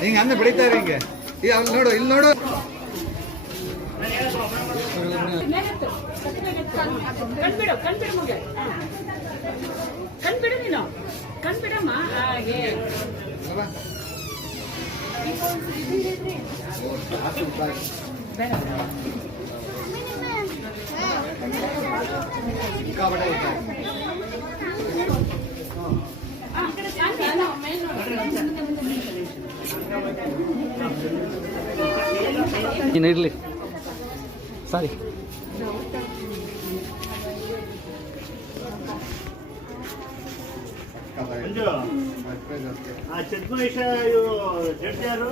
ಹಿಂಗೆ ಅಂದ ಬೆಳಿತಾರೆ ಹಿಂಗೆ ಅಲ್ಲಿ ನೋಡು ಇಲ್ಲಿ ನೋಡು ಕಣ್ಬಿಡು ನೀನು ಕಣ್ಬಿಡಮ್ಮ ಹಾಗೆ ನೀನು ಇರಲಿ ಸಾರಿ ಚದ್ಮವೇಶ ಜಡ್ಜ್ ಯಾರು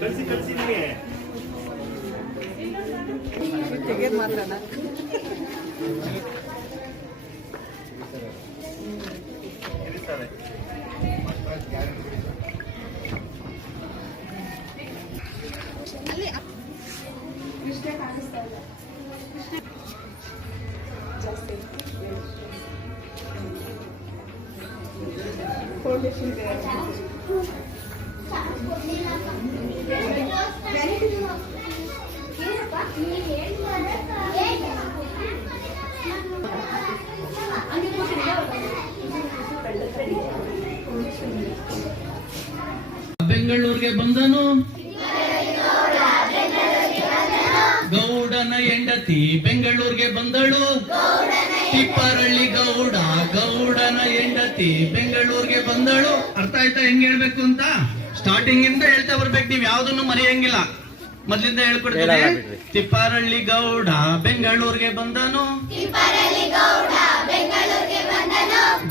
ಕಳಿಸಿ ಕಳಿಸಿ ನಿಮಗೆ ತೆಗೆದು ಮಾತ್ರ ಬೆಂಗಳೂರಿಗೆ ಬಂದನು ಗೌಡನ ಹೆಂಡತಿ ಬೆಂಗಳೂರಿಗೆ ಬಂದಳು ತಿಪ್ಪರಳ್ಳಿ ಗೌಡ ಗೌಡನ ಹೆಂಡತಿ ಬೆಂಗಳೂರಿಗೆ ಬಂದಳು. ಅರ್ಥ ಆಯ್ತಾ ಹೆಂಗ್ ಹೇಳ್ಬೇಕು ಅಂತ? ಸ್ಟಾರ್ಟಿಂಗ್ ಇಂದ ಹೇಳ್ತಾ ಬರ್ಬೇಕು, ನೀವ್ ಯಾವ್ದನ್ನು ಮರೆಯಂಗಿಲ್ಲ. ಮೊದ್ಲಿಂದ ಹೇಳ್ಕೊಡ್ತೀನಿ. ತಿಪ್ಪರಳ್ಳಿ ಗೌಡ ಬೆಂಗಳೂರಿಗೆ ಬಂದನು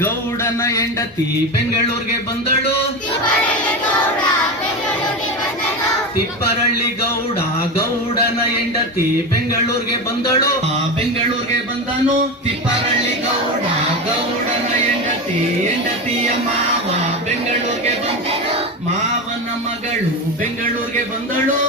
ಗೌಡನ ಹೆಂಡತಿ ಬೆಂಗಳೂರಿಗೆ ಬಂದಳು ತಿಪ್ಪರಳ್ಳಿ ಗೌಡ ಗೌಡನ ಹೆಂಡತಿ ಬೆಂಗಳೂರಿಗೆ ಬಂದಳು ಬೆಂಗಳೂರಿಗೆ ಬಂದನು ತಿಪ್ಪರಳ್ಳಿ ಗೌಡ ಗೌಡನ ಹೆಂಡತಿ ಹೆಂಡತಿಯ ಮಾವ ಬೆಂಗಳೂರಿಗೆ ಬಂದ ಮಾವನ ಮಗಳು ಬೆಂಗಳೂರಿಗೆ ಬಂದಳು